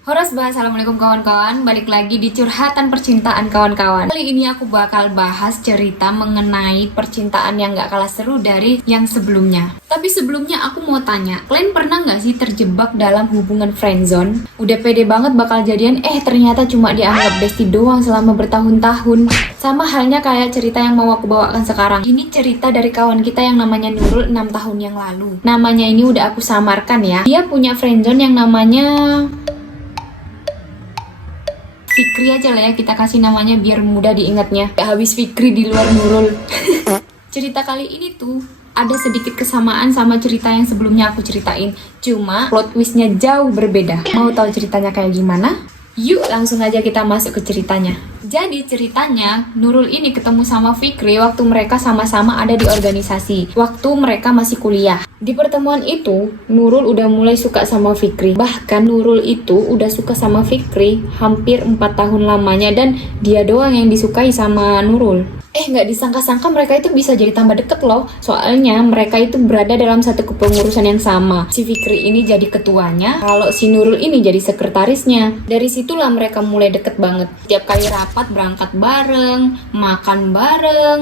Horas bahas, assalamualaikum kawan-kawan. Balik lagi di curhatan percintaan kawan-kawan. Kali ini aku bakal bahas cerita mengenai percintaan yang gak kalah seru dari yang sebelumnya. Tapi sebelumnya aku mau tanya, kalian pernah gak sih terjebak dalam hubungan friendzone? Udah pede banget bakal jadian, ternyata cuma dianggap bestie doang selama bertahun-tahun. Sama halnya kayak cerita yang mau aku bawakan sekarang. Ini cerita dari kawan kita yang namanya Nurul 6 tahun yang lalu. Namanya ini udah aku samarkan ya. Dia punya friendzone yang namanya Fikri aja lah ya, kita kasih namanya biar mudah diingatnya. Gak habis Fikri di luar Nurul. Cerita kali ini tuh ada sedikit kesamaan sama cerita yang sebelumnya aku ceritain. Cuma plot twistnya jauh berbeda. Mau tahu ceritanya kayak gimana? Yuk langsung aja kita masuk ke ceritanya. Jadi ceritanya Nurul ini ketemu sama Fikri waktu mereka sama-sama ada di organisasi. Waktu mereka masih kuliah. Di pertemuan itu, Nurul udah mulai suka sama Fikri. Bahkan Nurul itu udah suka sama Fikri hampir 4 tahun lamanya. Dan dia doang yang disukai sama Nurul. Nggak disangka-sangka mereka itu bisa jadi tambah deket loh. Soalnya mereka itu berada dalam satu kepengurusan yang sama. Si Fikri ini jadi ketuanya, kalau si Nurul ini jadi sekretarisnya. Dari situlah mereka mulai deket banget. Tiap kali rapat berangkat bareng, makan bareng,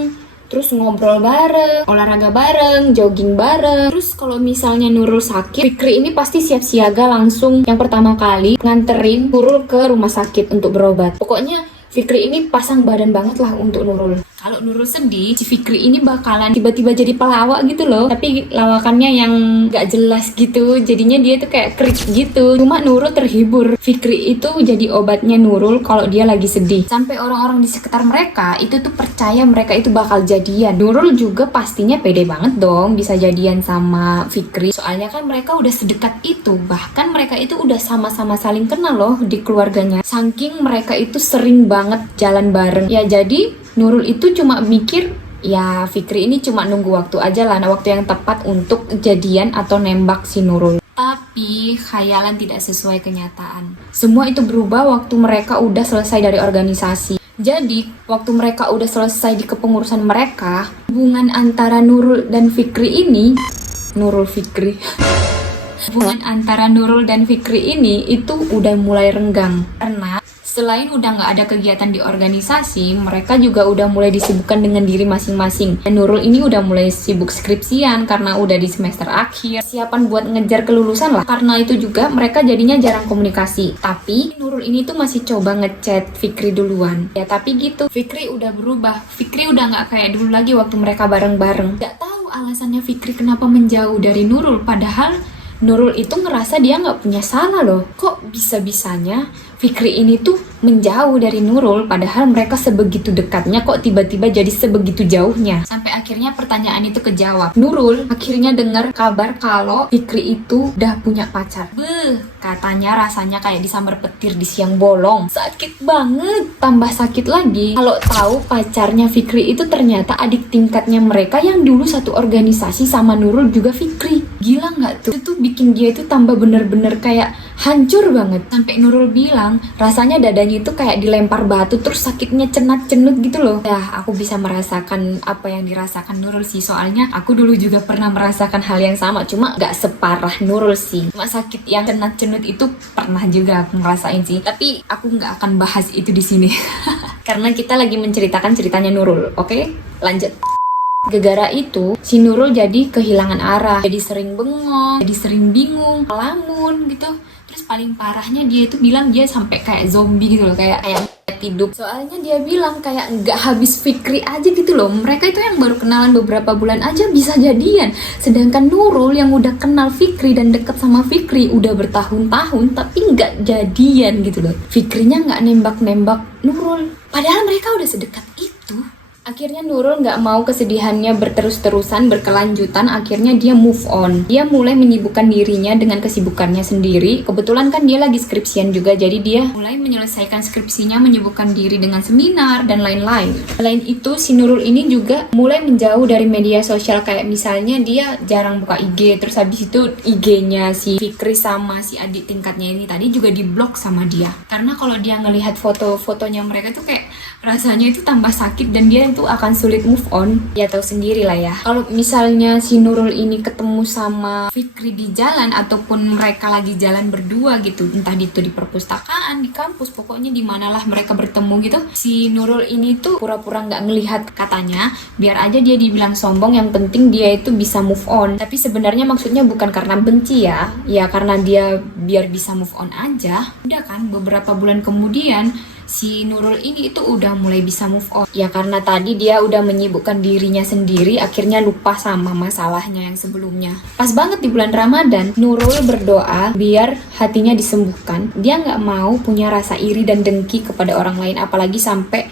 terus ngobrol bareng, olahraga bareng, jogging bareng. Terus kalau misalnya Nurul sakit, Fikri ini pasti siap siaga langsung yang pertama kali nganterin Nurul ke rumah sakit untuk berobat. Pokoknya Fikri ini pasang badan banget lah untuk Nurul. Kalau Nurul sedih, si Fikri ini bakalan tiba-tiba jadi pelawak gitu loh. Tapi lawakannya yang gak jelas gitu. Jadinya dia tuh kayak krik gitu. Cuma Nurul terhibur. Fikri itu jadi obatnya Nurul kalau dia lagi sedih. Sampai orang-orang di sekitar mereka itu tuh percaya mereka itu bakal jadian. Nurul juga pastinya pede banget dong bisa jadian sama Fikri. Soalnya kan mereka udah sedekat itu. Bahkan mereka itu udah sama-sama saling kenal loh di keluarganya. Saking mereka itu sering banget jalan bareng. Ya jadi Nurul itu cuma mikir, ya Fikri ini cuma nunggu waktu aja lah, waktu yang tepat untuk jadian atau nembak si Nurul. Tapi khayalan tidak sesuai kenyataan. Semua itu berubah waktu mereka udah selesai dari organisasi. Jadi, waktu mereka udah selesai di kepengurusan mereka, hubungan antara Nurul dan Fikri ini, hubungan antara Nurul dan Fikri ini itu udah mulai renggang. Karena selain udah nggak ada kegiatan di organisasi, mereka juga udah mulai disibukkan dengan diri masing-masing. Dan Nurul ini udah mulai sibuk skripsian karena udah di semester akhir. Siapan buat ngejar kelulusan lah. Karena itu juga mereka jadinya jarang komunikasi. Tapi Nurul ini tuh masih coba ngechat Fikri duluan. Ya tapi gitu, Fikri udah berubah. Fikri udah nggak kayak dulu lagi waktu mereka bareng-bareng. Gak tahu alasannya Fikri kenapa menjauh dari Nurul. Padahal Nurul itu ngerasa dia nggak punya salah loh. Kok bisa-bisanya Fikri ini tuh menjauh dari Nurul, padahal mereka sebegitu dekatnya, kok tiba-tiba jadi sebegitu jauhnya. Sampai akhirnya pertanyaan itu kejawab. Nurul akhirnya dengar kabar kalau Fikri itu udah punya pacar. Katanya rasanya kayak disambar petir di siang bolong. Sakit banget. Tambah sakit lagi kalau tahu pacarnya Fikri itu ternyata adik tingkatnya mereka yang dulu satu organisasi sama Nurul juga Fikri. Gila nggak tuh? Itu bikin dia itu tambah bener-bener kayak hancur banget. Sampai Nurul bilang rasanya dadanya itu kayak dilempar batu terus sakitnya cenat-cenut gitu loh. Ya aku bisa merasakan apa yang dirasakan Nurul sih. Soalnya aku dulu juga pernah merasakan hal yang sama. Cuma gak separah Nurul sih. Cuma sakit yang cenat-cenut itu pernah juga aku ngerasain sih. Tapi aku gak akan bahas itu di sini. Karena kita lagi menceritakan ceritanya Nurul. Oke? Lanjut. Gara-gara itu, si Nurul jadi kehilangan arah. Jadi sering bengong, jadi sering bingung, ngelamun gitu. Terus paling parahnya dia itu bilang dia sampai kayak zombie gitu loh, kayak hidup. Soalnya dia bilang kayak nggak habis Fikri aja gitu loh. Mereka itu yang baru kenalan beberapa bulan aja bisa jadian. Sedangkan Nurul yang udah kenal Fikri dan deket sama Fikri udah bertahun-tahun tapi nggak jadian gitu loh. Fikrinya nggak nembak-nembak Nurul. Padahal mereka udah sedekat itu. Akhirnya Nurul nggak mau kesedihannya berterus-terusan, berkelanjutan. Akhirnya dia move on. Dia mulai menyibukkan dirinya dengan kesibukannya sendiri. Kebetulan kan dia lagi skripsian juga, jadi dia mulai menyelesaikan skripsinya, menyibukkan diri dengan seminar dan lain-lain. Selain itu, si Nurul ini juga mulai menjauh dari media sosial. Kayak misalnya dia jarang buka IG, terus habis itu IG-nya si Fikri sama si adik tingkatnya ini tadi juga diblok sama dia. Karena kalau dia ngelihat foto-fotonya mereka tuh kayak rasanya itu tambah sakit dan dia itu akan sulit move on. Ya tahu sendiri lah ya. Kalau misalnya si Nurul ini ketemu sama Fikri di jalan ataupun mereka lagi jalan berdua gitu, entah itu di perpustakaan, di kampus, pokoknya di manalah mereka bertemu gitu, si Nurul ini tuh pura-pura nggak ngelihat, katanya biar aja dia dibilang sombong, yang penting dia itu bisa move on. Tapi sebenarnya maksudnya bukan karena benci ya karena dia biar bisa move on aja. Udah kan beberapa bulan kemudian si Nurul ini itu udah mulai bisa move on. Ya karena tadi dia udah menyibukkan dirinya sendiri, akhirnya lupa sama masalahnya yang sebelumnya. Pas banget di bulan Ramadan, Nurul berdoa biar hatinya disembuhkan. Dia nggak mau punya rasa iri dan dengki kepada orang lain, apalagi sampai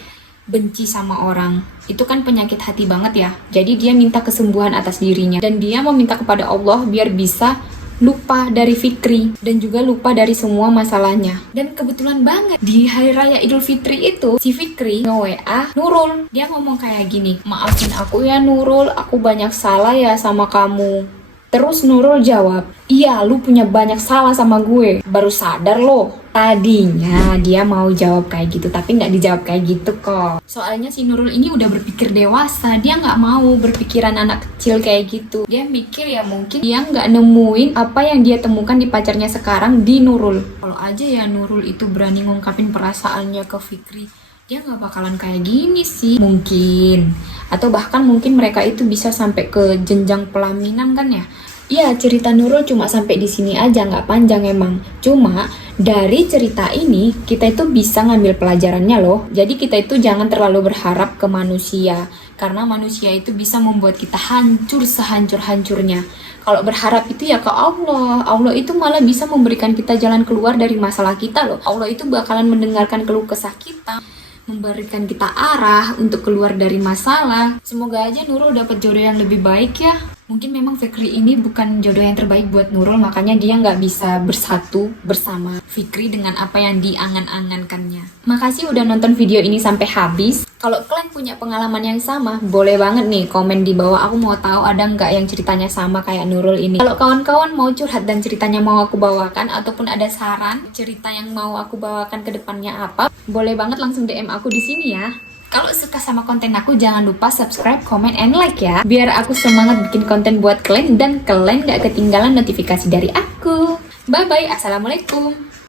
benci sama orang. Itu kan penyakit hati banget ya. Jadi dia minta kesembuhan atas dirinya. Dan dia mau minta kepada Allah biar bisa lupa dari Fikri dan juga lupa dari semua masalahnya. Dan kebetulan banget di hari raya Idul Fitri itu si Fikri nge-WA Nurul. Dia ngomong kayak gini, "Maafin aku ya Nurul, aku banyak salah ya sama kamu." Terus Nurul jawab, "Iya, lu punya banyak salah sama gue. Baru sadar lo." Tadinya dia mau jawab kayak gitu, tapi nggak dijawab kayak gitu kok. Soalnya si Nurul ini udah berpikir dewasa, dia nggak mau berpikiran anak kecil kayak gitu. Dia mikir ya mungkin dia nggak nemuin apa yang dia temukan di pacarnya sekarang di Nurul. Kalau aja ya Nurul itu berani ngungkapin perasaannya ke Fikri, dia nggak bakalan kayak gini sih mungkin. Atau bahkan mungkin mereka itu bisa sampai ke jenjang pelaminan kan ya. Iya, cerita Nurul cuma sampai di sini aja, nggak panjang emang. Cuma dari cerita ini kita itu bisa ngambil pelajarannya loh. Jadi kita itu jangan terlalu berharap ke manusia, karena manusia itu bisa membuat kita hancur sehancur-hancurnya. Kalau berharap itu ya ke Allah. Allah itu malah bisa memberikan kita jalan keluar dari masalah kita loh. Allah itu bakalan mendengarkan keluh kesah kita, memberikan kita arah untuk keluar dari masalah. Semoga aja Nurul dapat jodoh yang lebih baik ya. Mungkin memang Fikri ini bukan jodoh yang terbaik buat Nurul, makanya dia nggak bisa bersatu bersama Fikri dengan apa yang diangan-angankannya. Makasih udah nonton video ini sampai habis. Kalau kalian punya pengalaman yang sama, boleh banget nih komen di bawah. Aku mau tahu ada nggak yang ceritanya sama kayak Nurul ini. Kalau kawan-kawan mau curhat dan ceritanya mau aku bawakan, ataupun ada saran cerita yang mau aku bawakan ke depannya apa, boleh banget langsung DM aku di sini ya. Kalau suka sama konten aku, jangan lupa subscribe, comment, and like ya. Biar aku semangat bikin konten buat kalian dan kalian gak ketinggalan notifikasi dari aku. Bye-bye, assalamualaikum.